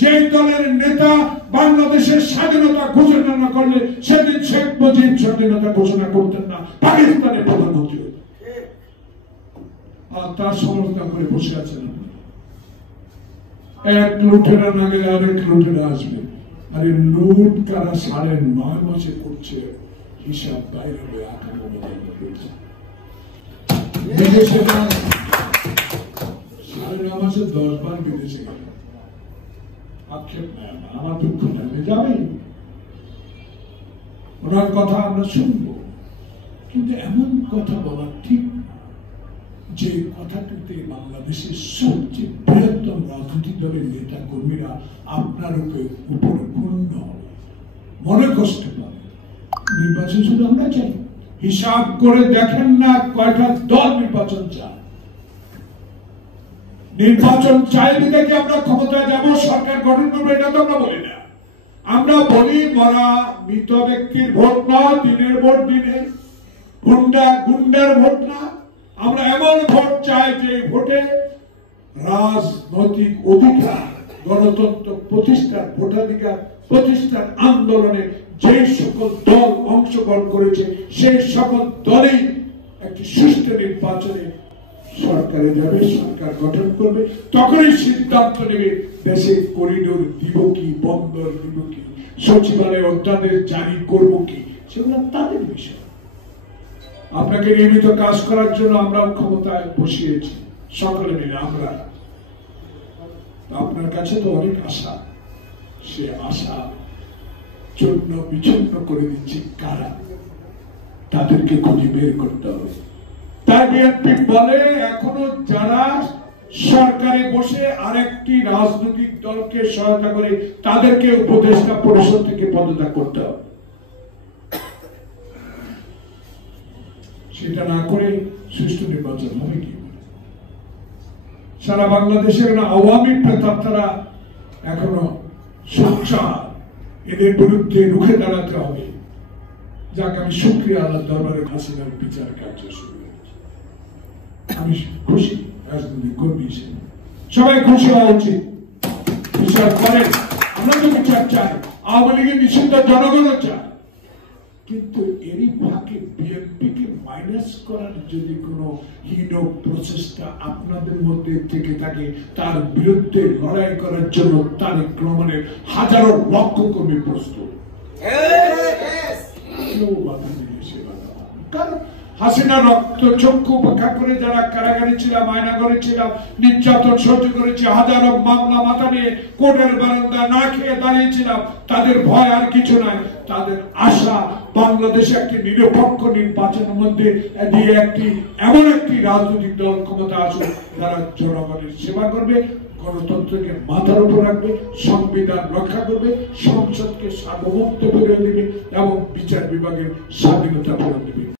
যে দলের নেতা বাংলাদেশের স্বাধীনতা ঘোষণা না করলে সেদিন শেখ মুজিব স্বাধীনতা ঘোষণা করতেন না, পাকিস্তানের প্রধানমন্ত্রী হতেন। আর তার সমালোচনা করে বসে আছেন। এক লুটেরা না গেলে আরেক লুটেরা আসবে। আরে লুট কারা 9.5 মাসে করছে, হিসাব বাইরে হয়ে 98 করছে। বিদেশে 9.5 মাসে 10 বার বিদেশে গেল। আক্ষেপ নেই, আমার দুঃখ নেই, যাবেই। ওনার কথা আমরা শুনবো, কিন্তু এমন কথা বলা ঠিক না যে কথাটিতে বাংলাদেশের সবচেয়ে বৃহত্তম রাজনৈতিক দলের নেতা কর্মীরা আপনার উপরে ক্ষুণ্ণ হবে, মনে কষ্ট পাবে। নির্বাচন শুধু আমরা চাই, হিসাব করে দেখেন না কয়টা দল নির্বাচন চায়। নির্বাচন চাইলে দেখে আমরা ক্ষমতায় যাব, সরকার গঠন করবো, এটা তো আমরা বলি না। আমরা বলি মরা মৃত ব্যক্তির ভোট না, দিনের ভোট দিনে, গুন্ডার ভোট না। আমরা এমন ভোট চাই যে ভোটে রাজনৈতিক অধিকার, গণতন্ত্র প্রতিষ্ঠার, ভোটাধিকার প্রতিষ্ঠার আন্দোলনে যে সকল দল অংশগ্রহণ করেছে সেই সকল দলই একটি সুষ্ঠু নির্বাচনে সরকারে যাবে, সরকার গঠন করবে। তখনই সিদ্ধান্ত নেবে দেশে করিডোর দিব কি, বন্দর দিব কি, সচিবালয় অধ্যাদেশ জারি করব কি, সেগুলো তাদের বিষয়। আপনাকে নিয়মিত কাজ করার জন্য আমরা ক্ষমতায় বসিয়েছি সকলে মিলে। আমরা আপনার কাছে তো অনেক আশা, সে আশা চূর্ণ বিচ্ছিন্ন করে দিচ্ছে কারা, তাদেরকে খুঁজে বের করতে হবে। তাই বিএনপি বলে এখনো যারা সরকারে বসে আরেকটি রাজনৈতিক দলকে সহায়তা করে তাদেরকে উপদেষ্টা পরিষদ থেকে পদত্যাগ করতে হবে। সেটা না করে সুষ্ঠু নির্বাচন হবে কি? সারা বাংলাদেশের আওয়ামী প্রেতাত্মারা এখনো সোচ্চার, এদের বিরুদ্ধে রুখে দাঁড়াতে হবে। যাকে আমি শুকরিয়া আল্লাহ দরবারে হাসিনার বিচার কার্য শুরু হয়েছে। আমি খুশি, রাজনৈতিক কর্মী হিসেবে সবাই খুশি হওয়া উচিত। বিচার করেন, আমরা তো বিচার চাই, আওয়ামী লীগের নিষিদ্ধ জনগণও চায়, কিন্তু এরই ফাঁকে বিএনপিকে মাইনাস করার যদি কোনো হীন প্রচেষ্টা আপনাদের মধ্যে থেকে থাকে, তার বিরুদ্ধে লড়াই করার জন্য তারেক রহমানের হাজারো লক্ষ কর্মী প্রস্তুত। কারণ হাসিনা রক্ত চক্ষু উপেক্ষা করে যারা কারাগারে ছিলাম, আয়নাঘরে ছিলাম, নির্যাতন সহ্য করেছি, হাজারো মামলা মাথা নিয়ে কোর্টের বারান্দা না খেয়ে দাঁড়িয়েছিলাম, তাদের ভয় আর কিছু নাই। তাদের আশা বাংলাদেশে একটি নিরপেক্ষ নির্বাচনের মধ্যে দিয়ে এমন একটি রাজনৈতিক দল ক্ষমতা আসুক যারা জনগণের সেবা করবে, গণতন্ত্রকে মাথার উপর রাখবে, সংবিধান রক্ষা করবে, সংসদকে সার্বভৌমত্ব ফিরিয়ে দেবে এবং বিচার বিভাগের স্বাধীনতা ফিরিয়ে দেবে।